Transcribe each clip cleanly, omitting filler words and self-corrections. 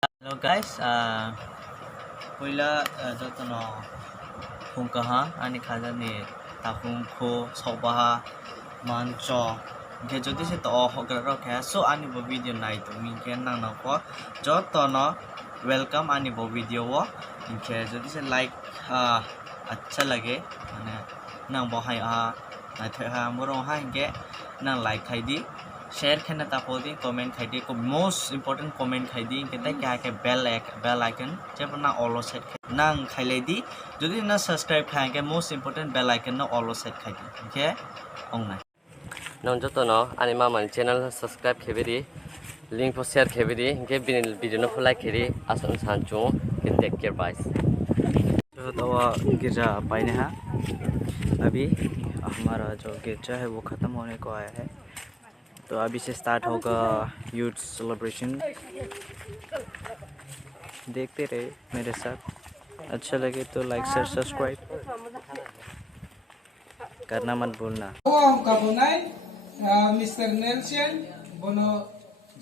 Hello guys, पहिला जतनो फुंकाहा आनि खाजानि ताफुंखो सबाहा mancho ke jodi se to hokra kha so ani bo video nai to min ke nang na ko jotono welcome ani bo video wo ke jodi se like अच्छा लगे माने नang bo hai na thai morong ha ke nang like khai di share khana tapodi comment khai di ko most important comment khai di ke ta kya ke bell icon je na all set nang khai le di jodi na subscribe khai ke most important bell icon na all set khai di okay ong nai non joto no ani mama channel subscribe khebiri link for share khebiri ke video no like kheri asan sanchu ke take care bye तो गिरजा पाइने हैं अभी हमारा जो गिरजा है वो ख़त्म होने को आया है तो अभी से स्टार्ट होगा यूथ सेलिब्रेशन देखते रहे मेरे साथ अच्छा लगे तो लाइक शेयर सब्सक्राइब करना मत भूलना मिस्टर नेल्सन बोनो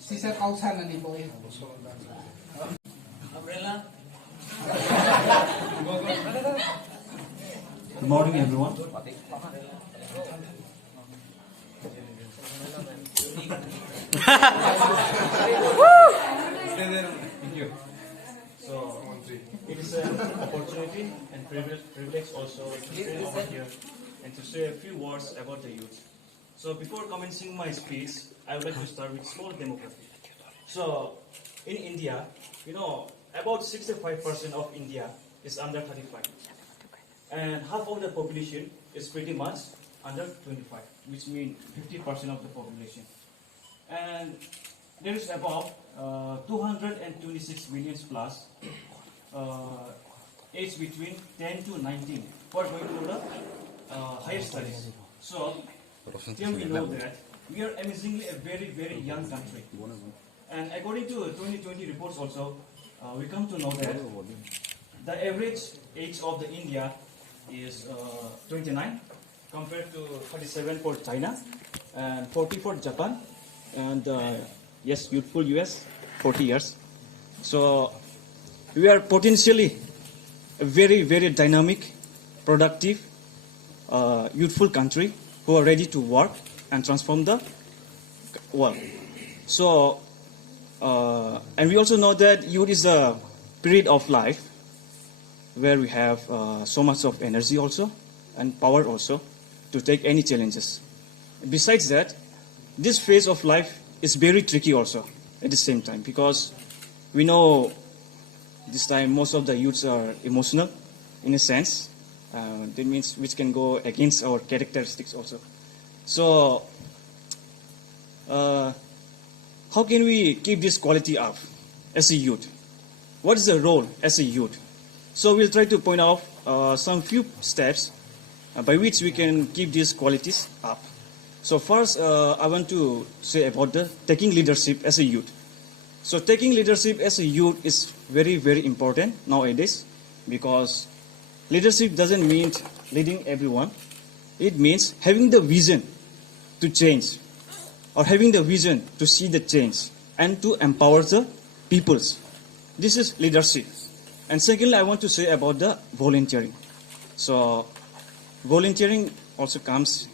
सिसा काउसा ननी बोय Good morning, everyone. Thank you. So, it is an opportunity and privilege also to stay over here and to say a few words about the youth. So, before commencing my speech, I would like to start with small demography. So, in India, about 65% of India is under 35. And half of the population is pretty much under 25, which means 50% of the population. And there is about 226 million plus age between 10 to 19 for going to the higher studies. So here we know that we are amazingly a very, very young country. And according to 2020 reports also, we come to know that the average age of the India is 29 compared to 37 for China and 40 for Japan and yes, youthful US 40 years. So we are potentially a very, very dynamic, productive, youthful country who are ready to work and transform the world. So and we also know that youth is a period of life where we have so much of energy also and power also to take any challenges. Besides that, this phase of life is very tricky also at the same time because we know this time most of the youths are emotional in a sense. That means which can go against our characteristics also. So how can we keep this quality up as a youth? What is the role as a youth? So we'll try to point out some few steps by which we can keep these qualities up. So first, I want to say about the taking leadership as a youth. So taking leadership as a youth is very, very important nowadays because leadership doesn't mean leading everyone. It means having the vision to change or having the vision to see the change and to empower the peoples. This is leadership. And secondly, I want to say about the volunteering. So volunteering also comes,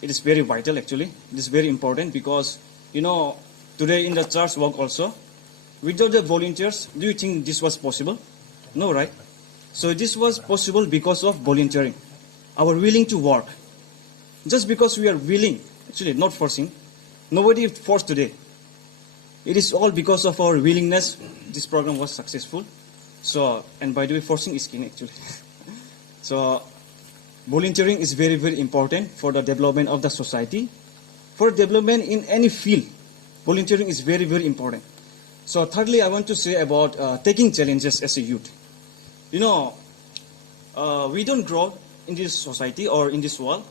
it is very vital actually. It is very important because, today in the church work also, without the volunteers, do you think this was possible? No, right? So this was possible because of volunteering, our willing to work. Just because we are willing, actually not forcing, nobody is forced today. It is all because of our willingness. This program was successful. So, and by the way, forcing is king actually. So, volunteering is very, very important for the development of the society. For development in any field, volunteering is very, very important. So, thirdly, I want to say about taking challenges as a youth. We don't grow in this society or in this world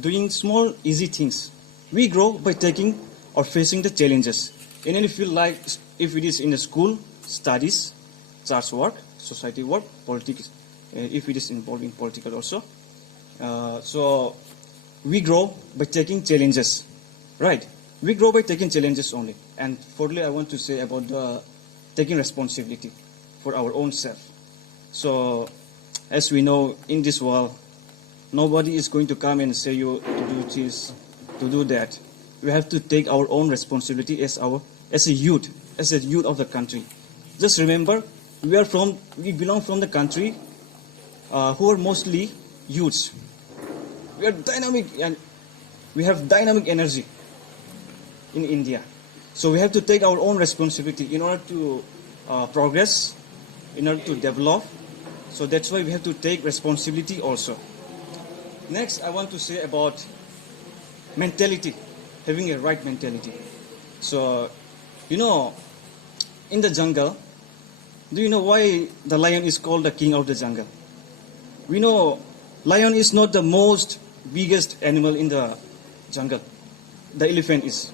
doing small, easy things. We grow by taking or facing the challenges. In any field, like if it is in the school, studies, church work, society work, politics, if it is involved in political also. So we grow by taking challenges, right? We grow by taking challenges only. And fourthly, I want to say about the taking responsibility for our own self. So, as we know, in this world, nobody is going to come and say you to do this, to do that. We have to take our own responsibility as a youth of the country. Just remember, we belong from the country who are mostly youths. We are dynamic and we have dynamic energy in India. So we have to take our own responsibility in order to progress, in order to develop. So that's why we have to take responsibility also. Next, I want to say about mentality, having a right mentality. So, in the jungle, do you know why the lion is called the king of the jungle? We know lion is not the most biggest animal in the jungle. The elephant is.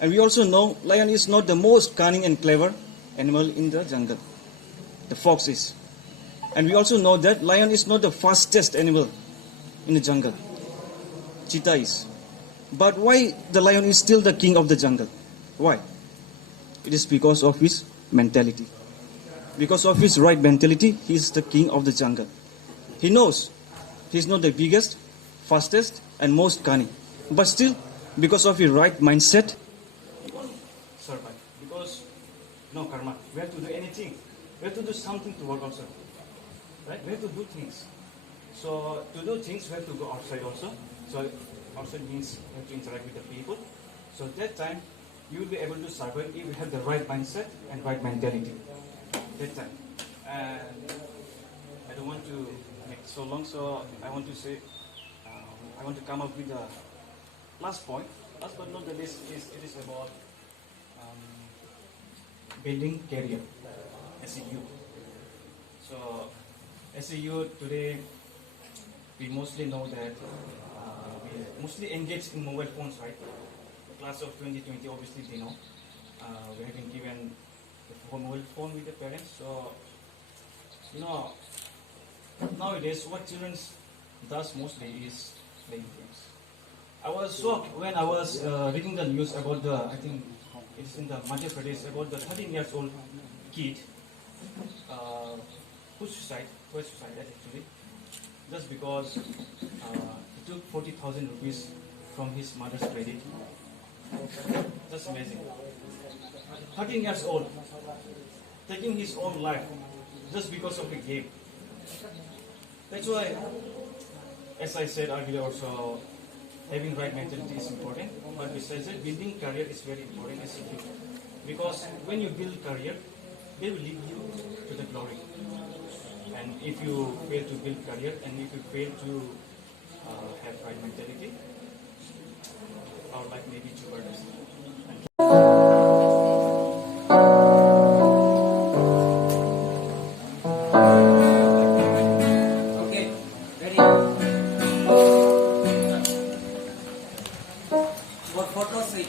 And we also know lion is not the most cunning and clever animal in the jungle. The fox is. And we also know that lion is not the fastest animal in the jungle. Cheetah is. But why the lion is still the king of the jungle? Why? It is because of his mentality. Because of his right mentality, he is the king of the jungle. He knows he is not the biggest, fastest, and most cunning. But still, because of his right mindset, he will survive. Because, karma, we have to do anything. We have to do something to work also. Right? We have to do things. So, to do things, we have to go outside also. So, outside means we have to interact with the people. So, at that time, you will be able to survive if you have the right mindset and right mentality. That time. And I don't want to make it so long, so I want to say, I want to come up with the last point. Last but not the least, it is about building career as a youth. So, as a youth today, we mostly know that we mostly engage in mobile phones, right? The class of 2020, obviously they know. We have been given the mobile phone with the parents. So, nowadays what children does mostly is playing games. I was shocked when I was reading the news about I think it's in the Madhya Pradesh, about the 13 years old kid who suicided actually, just because he took 40,000 rupees from his mother's credit. That's amazing. 13 years old, taking his own life just because of a game. That's why, as I said earlier also, having right mentality is important, but besides that, building career is very important as a youth. Because when you build career, they will lead you to the glory. And if you fail to build career, and if you fail to have right mentality, our life may be too burdensome. Okay, ready? What photo see?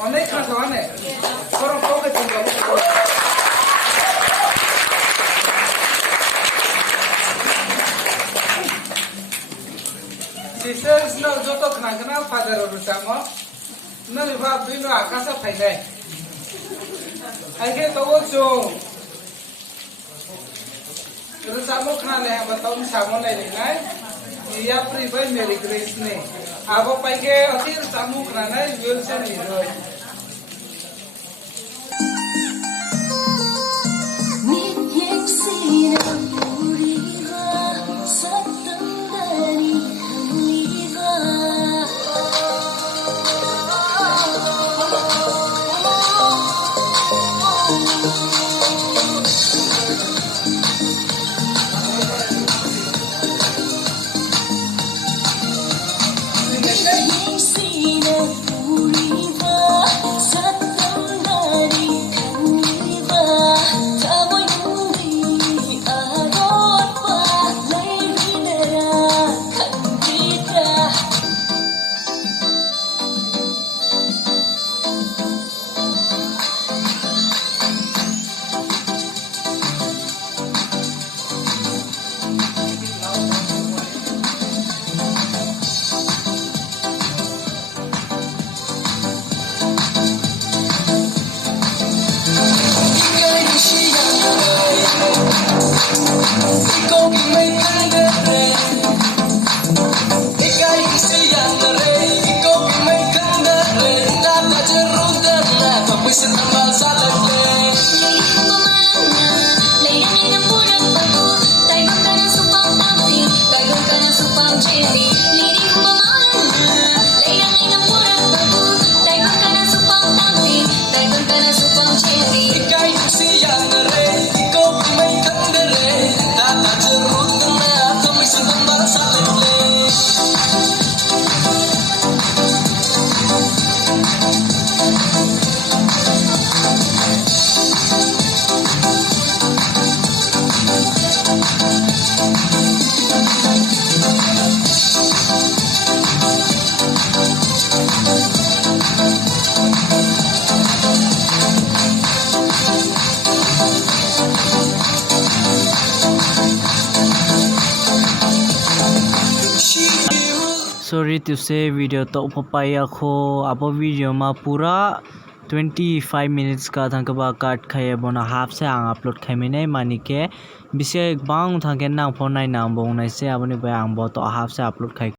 অনেক না তো অনেক করো তোকে তুমি Sisters no joto khangna father oru samo no ba bino akasa phainai ai ke to cho ru samo khna le ba tom samo le nai ya pri bai meri grace ne abo pai ke atir samo khna nai will se ni roi Sorry to say video to papaya ko abo video ma pura 25 minutes ka thangba cut khaye bona half se ang upload khaimine manike bise bang thangke nang phone nai nang bong nai se aboni ba ang bo to half se upload khai